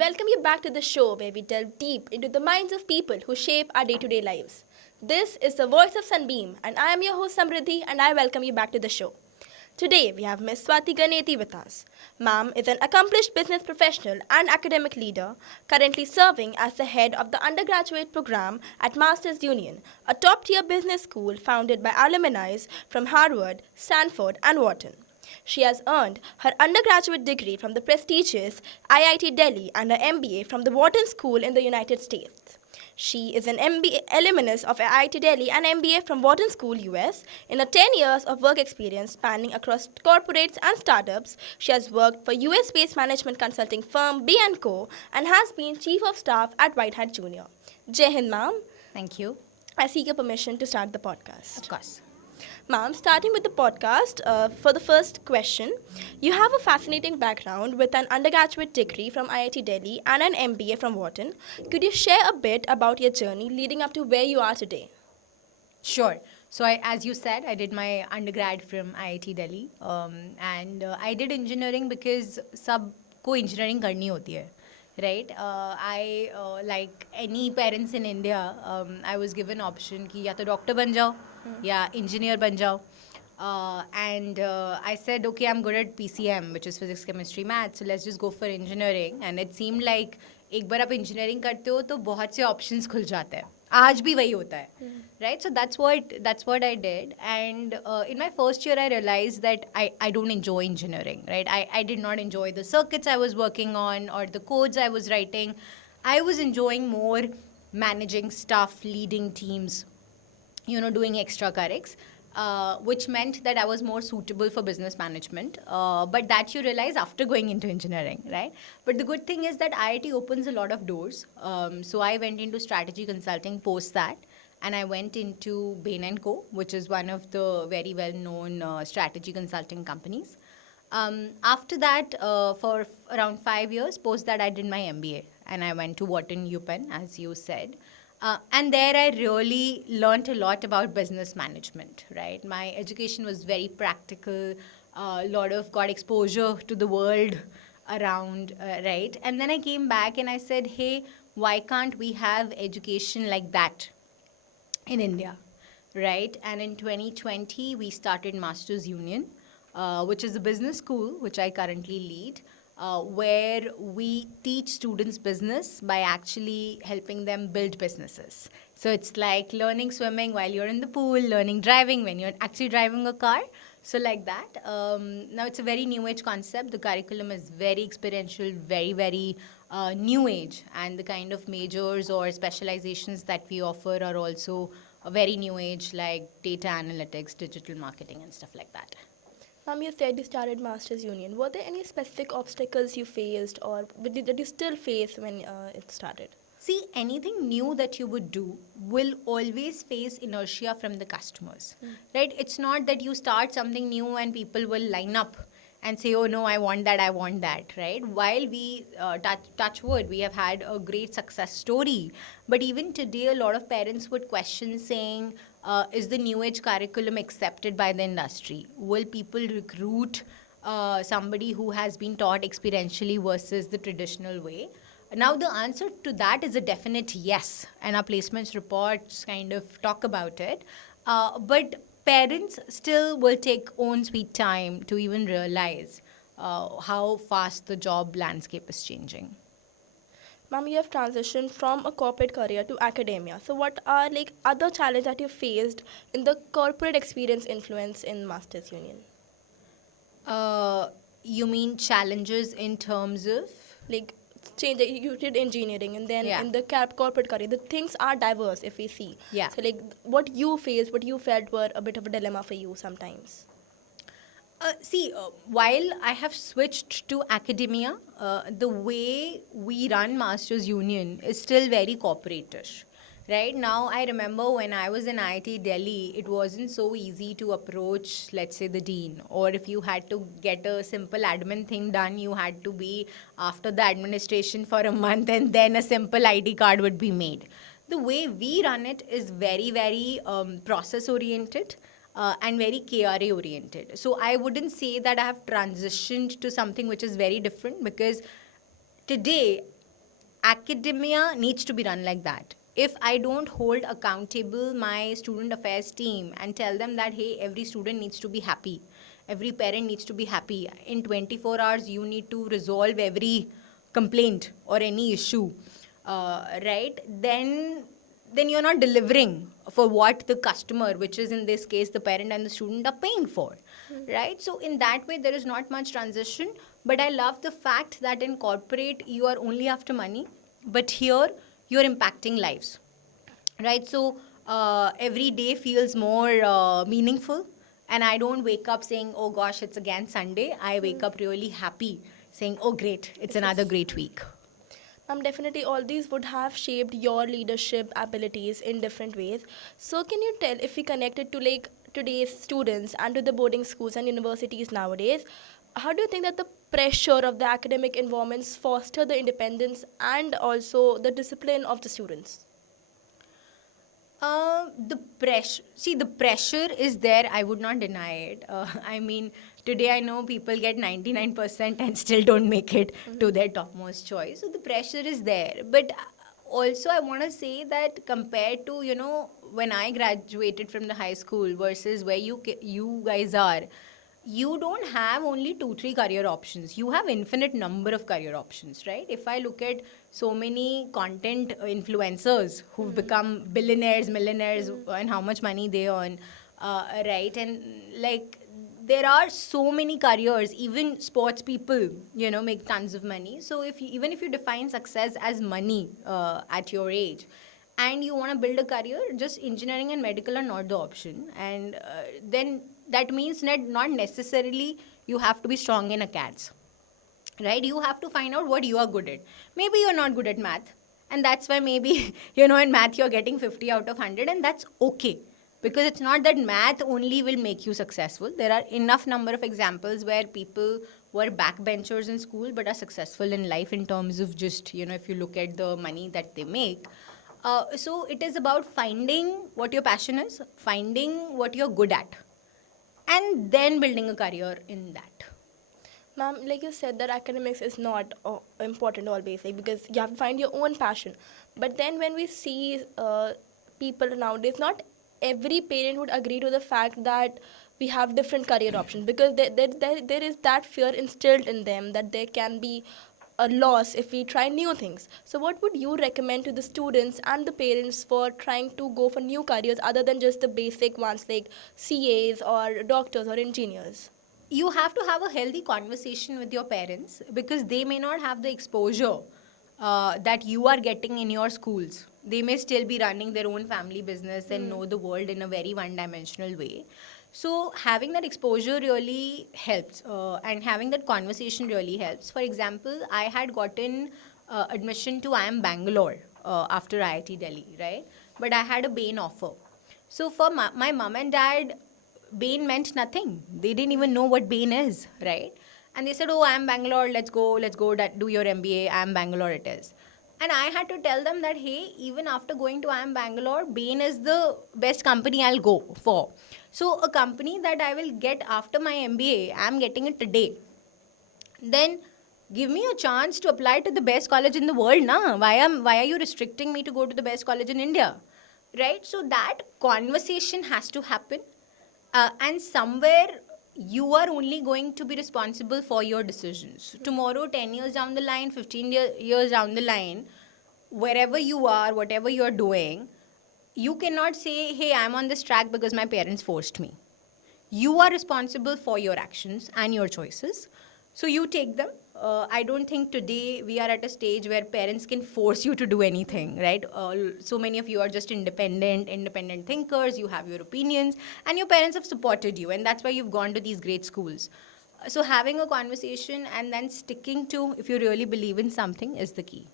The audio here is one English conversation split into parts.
welcome you back to the show where we delve deep into the minds of people who shape our day to day lives. This is the voice of Sunbeam, and I am your host Samriddhi, and I welcome you back to the show. Today, we have Ms Swati Ganeti with us. Ma'am is an accomplished business professional and academic leader, currently serving as the head of the undergraduate program at Masters Union, a top tier business school founded by alumni from Harvard, Stanford, and Wharton. She has earned her undergraduate degree from the prestigious IIT Delhi and her MBA from the Wharton School in the United States. She is an MBA alumnus of IIT Delhi and MBA from Wharton School, US. In her 10 years of work experience spanning across corporates and startups, she has worked for US-based management consulting firm B&Co and has been Chief of Staff at White Hat Junior. Jai Hind, ma'am. Thank you. I seek your permission to start the podcast. Of course. Ma'am, starting with the podcast, for the first question, you have a fascinating background with an undergraduate degree from IIT Delhi and an MBA from Wharton. Could you share a bit about your journey leading up to where you are today? Sure. So, as you said, I did my undergrad from IIT Delhi, and I did engineering because सबको engineering करनी होती है, right? I like any parents in India, I was given option कि या तो doctor बन जाओ या engineer बन जाओ. And I said, okay, I'm good at PCM, which is physics, chemistry, math. So let's just go for engineering. And it seemed like एक बार आप engineering करते हो तो बहुत से options खुल जाते हैं. आज भी वही होता है, right? So that's what I did. And in my first year, I realized that I don't enjoy engineering, right? I did not enjoy the circuits I was working on or the codes I was writing. I was enjoying more managing stuff, leading teams, doing extra currics, which meant that I was more suitable for business management. But that you realize after going into engineering, right? But the good thing is that IIT opens a lot of doors. So I went into strategy consulting post that, and I went into Bain & Co., which is one of the very well-known strategy consulting companies. After that, for around 5 years, post that I did my MBA, and I went to Wharton UPenn, as you said. And there I really learned a lot about business management, right? My education was very practical, got exposure to the world around, right? And then I came back and I said, hey, why can't we have education like that in India, right? And in 2020, we started Masters Union, which is a business school, which I currently lead. Where we teach students business by actually helping them build businesses. So it's like learning swimming while you're in the pool, learning driving when you're actually driving a car. So like that. Now it's a very new age concept. The curriculum is very experiential, very, very new age. And the kind of majors or specializations that we offer are also a very new age, like data analytics, digital marketing, and stuff like that. Ma'am, you said you started Masters Union. Were there any specific obstacles you faced or that you still face when it started? See, anything new that you would do will always face inertia from the customers, right? It's not that you start something new and people will line up and say, oh no, I want that, right? While we, touch wood, we have had a great success story. But even today, a lot of parents would question saying, is the new age curriculum accepted by the industry? Will people recruit somebody who has been taught experientially versus the traditional way? Now, the answer to that is a definite yes, and our placements reports kind of talk about it. But parents still will take own sweet time to even realize how fast the job landscape is changing. Ma'am, you have transitioned from a corporate career to academia. So what are other challenges that you faced in the corporate experience influence in Masters Union? You mean challenges in terms of? Change that you did engineering and then in the corporate career, the things are diverse if we see. Yeah. So what you faced, what you felt were a bit of a dilemma for you sometimes. While I have switched to academia, the way we run Masters Union is still very corporate-ish. Right now, I remember when I was in IIT Delhi, it wasn't so easy to approach, let's say, the dean. Or if you had to get a simple admin thing done, you had to be after the administration for a month and then a simple ID card would be made. The way we run it is very, very process-oriented. And very KRA oriented. So I wouldn't say that I have transitioned to something which is very different because today academia needs to be run like that. If I don't hold accountable my student affairs team and tell them that, hey, every student needs to be happy, every parent needs to be happy, in 24 hours you need to resolve every complaint or any issue, right? Then you're not delivering for what the customer, which is in this case the parent and the student, are paying for, right? So in that way there is not much transition. But I love the fact that in corporate you are only after money, but here you're impacting lives, right? So every day feels more meaningful, and I don't wake up saying, oh gosh, it's again Sunday. I wake up really happy saying, oh great, it's another great week. Definitely, all these would have shaped your leadership abilities in different ways. So, can you tell, if we connect it to like today's students and to the boarding schools and universities nowadays, how do you think that the pressure of the academic environments foster the independence and also the discipline of the students? The pressure. See, the pressure is there. I would not deny it. I mean, today I know people get 99% and still don't make it to their topmost choice. So the pressure is there. But also, I want to say that compared to, when I graduated from the high school versus where you guys are, you don't have only 2 3 career options. You have infinite number of career options, right? If I look at so many content influencers who've become billionaires, millionaires, and how much money they earn, right? And like there are so many careers. Even sports people, make tons of money. So even if you define success as money at your age, and you want to build a career, just engineering and medical are not the option. And then that means that not necessarily you have to be strong in academics, right? You have to find out what you are good at. Maybe you're not good at math, and that's why maybe in math you're getting 50 out of 100, and that's okay, because it's not that math only will make you successful. There are enough number of examples where people were backbenchers in school but are successful in life in terms of just if you look at the money that they make. So it is about finding what your passion is, finding what you're good at, and then building a career in that. Ma'am, like you said, that academics is not important always, like, because you have to find your own passion. But then when we see people nowadays, not every parent would agree to the fact that we have different career options, because there is that fear instilled in them that there can be a loss if we try new things. So what would you recommend to the students and the parents for trying to go for new careers other than just the basic ones like CAs or doctors or engineers? You have to have a healthy conversation with your parents, because they may not have the exposure that you are getting in your schools. They may still be running their own family business and know the world in a very one-dimensional way. So having that exposure really helps, and having that conversation really helps. For example, I had gotten admission to IIM Bangalore after IIT Delhi, right? But I had a Bain offer. So for my mom and dad, Bain meant nothing. They didn't even know what Bain is, right? And they said, oh, I'm Bangalore, let's go, do your MBA, I'm Bangalore it is. And I had to tell them that, hey, even after going to IIM Bangalore, Bain is the best company I'll go for. So a company that I will get after my MBA, I'm getting it today. Then give me a chance to apply to the best college in the world, na? Why are you restricting me to go to the best college in India? Right? So that conversation has to happen. And somewhere you are only going to be responsible for your decisions. Tomorrow, 10 years down the line, 15 years down the line, wherever you are, whatever you're doing, you cannot say, hey, I'm on this track because my parents forced me. You are responsible for your actions and your choices. So you take them. I don't think today we are at a stage where parents can force you to do anything, right? So many of you are just independent thinkers. You have your opinions, and your parents have supported you, and that's why you've gone to these great schools. So having a conversation and then sticking to, if you really believe in something, is the key.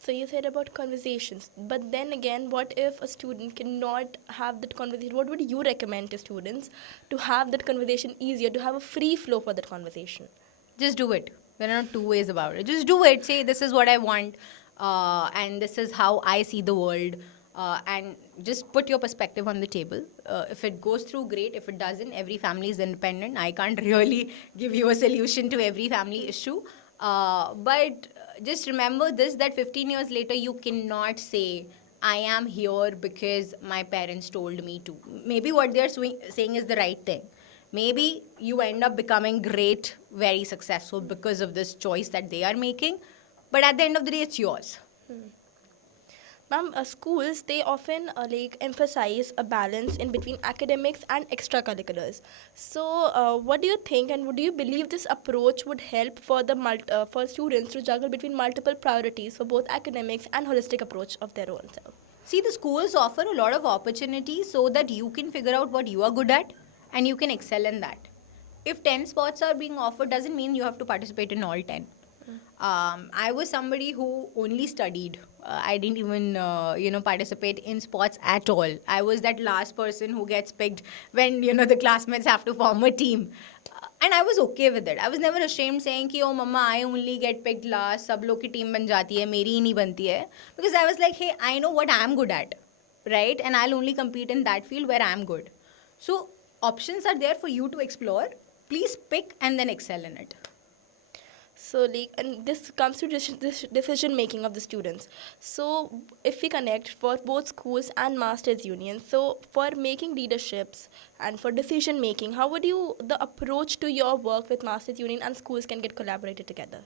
So you said about conversations, but then again, what if a student cannot have that conversation? What would you recommend to students to have that conversation easier, to have a free flow for that conversation? Just do it. There are not two ways about it. Just do it. Say, this is what I want, and this is how I see the world, and just put your perspective on the table. If it goes through, great. If it doesn't, every family is independent. I can't really give you a solution to every family issue. But just remember this, that 15 years later you cannot say I am here because my parents told me to. Maybe what they're saying is the right thing. Maybe you end up becoming great, very successful because of this choice that they are making, but at the end of the day it's yours. Ma'am, schools they often emphasize a balance in between academics and extracurriculars. So, what do you think, and would you believe this approach would help for the for students to juggle between multiple priorities for both academics and holistic approach of their own self? See, the schools offer a lot of opportunities so that you can figure out what you are good at and you can excel in that. If 10 spots are being offered, doesn't mean you have to participate in all 10. I was somebody who only studied. I didn't even, participate in sports at all. I was that last person who gets picked when, the classmates have to form a team. And I was okay with it. I was never ashamed saying कि oh mama I only get picked last, सब लोग की team बन जाती है, मेरी ही नहीं बनती है. Because I was like, hey, I know what I'm good at, right? And I'll only compete in that field where I'm good. So options are there for you to explore. Please pick and then excel in it. So, and this comes to this decision making of the students. So, if we connect for both schools and masters unions, so for making leaderships and for decision making, how would you the approach to your work with masters union and schools can get collaborated together?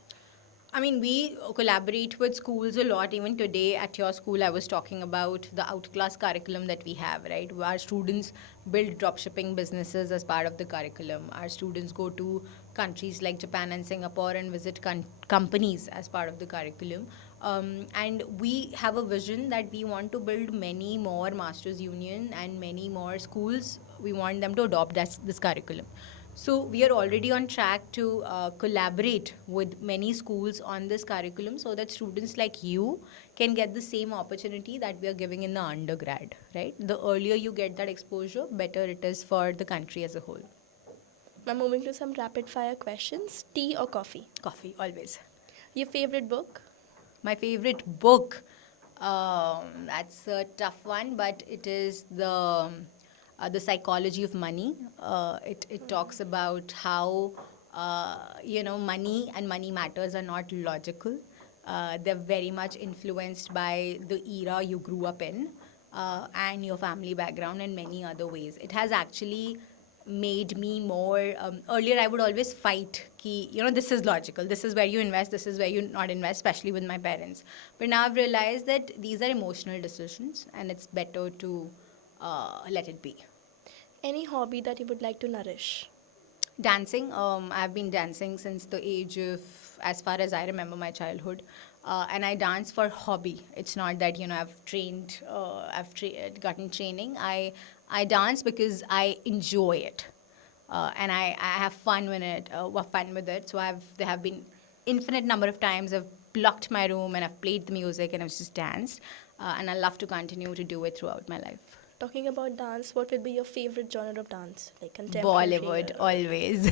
I mean, we collaborate with schools a lot. Even today at your school, I was talking about the outclass curriculum that we have, right? Our students build dropshipping businesses as part of the curriculum. Our students go to countries like Japan and Singapore and visit companies as part of the curriculum. And we have a vision that we want to build many more masters union and many more schools. We want them to adopt this curriculum. So we are already on track to collaborate with many schools on this curriculum so that students like you can get the same opportunity that we are giving in the undergrad, right? The earlier you get that exposure, better it is for the country as a whole. Now, moving to some rapid fire questions. Tea or coffee? Coffee, always. Your favorite book? My favorite book, that's a tough one, but it is the Psychology of Money. It talks about how money and money matters are not logical. They're very much influenced by the era you grew up in and your family background and many other ways. It has actually made me more. Earlier, I would always fight ki, this is logical. This is where you invest. This is where you not invest, especially with my parents. But now I've realized that these are emotional decisions and it's better to let it be. Any hobby that you would like to nourish? Dancing. I've been dancing since the age of, as far as I remember, my childhood. And I dance for hobby. It's not that, I've trained, gotten training. I dance because I enjoy it. And I have fun with it. So there have been infinite number of times I've blocked my room and I've played the music and I've just danced. And I love to continue to do it throughout my life. Talking about dance, what would be your favorite genre of dance? Like contemporary? Bollywood, always.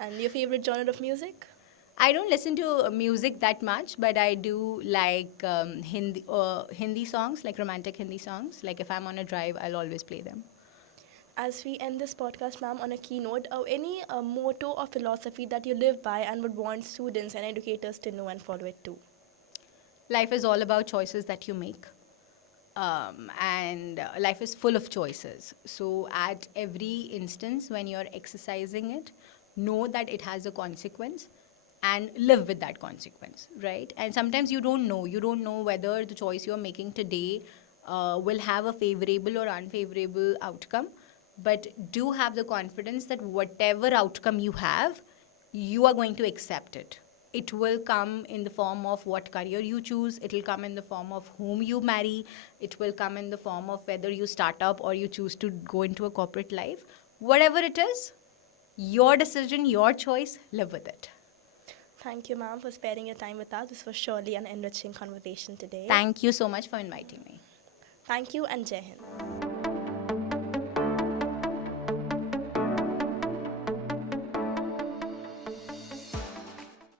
And your favorite genre of music? I don't listen to music that much, but I do like Hindi songs, like romantic Hindi songs. Like if I'm on a drive, I'll always play them. As we end this podcast, ma'am, on a keynote, any motto or philosophy that you live by and would want students and educators to know and follow it too? Life is all about choices that you make. And life is full of choices. So at every instance when you're exercising it, know that it has a consequence and live with that consequence, right? And sometimes you don't know whether the choice you're making today will have a favorable or unfavorable outcome, but do have the confidence that whatever outcome you have, you are going to accept it. It will come in the form of what career you choose. It will come in the form of whom you marry. It will come in the form of whether you start up or you choose to go into a corporate life. Whatever it is, your decision, your choice, live with it. Thank you, ma'am, for sparing your time with us. This was surely an enriching conversation today. Thank you so much for inviting me. Thank you and Jai Hind.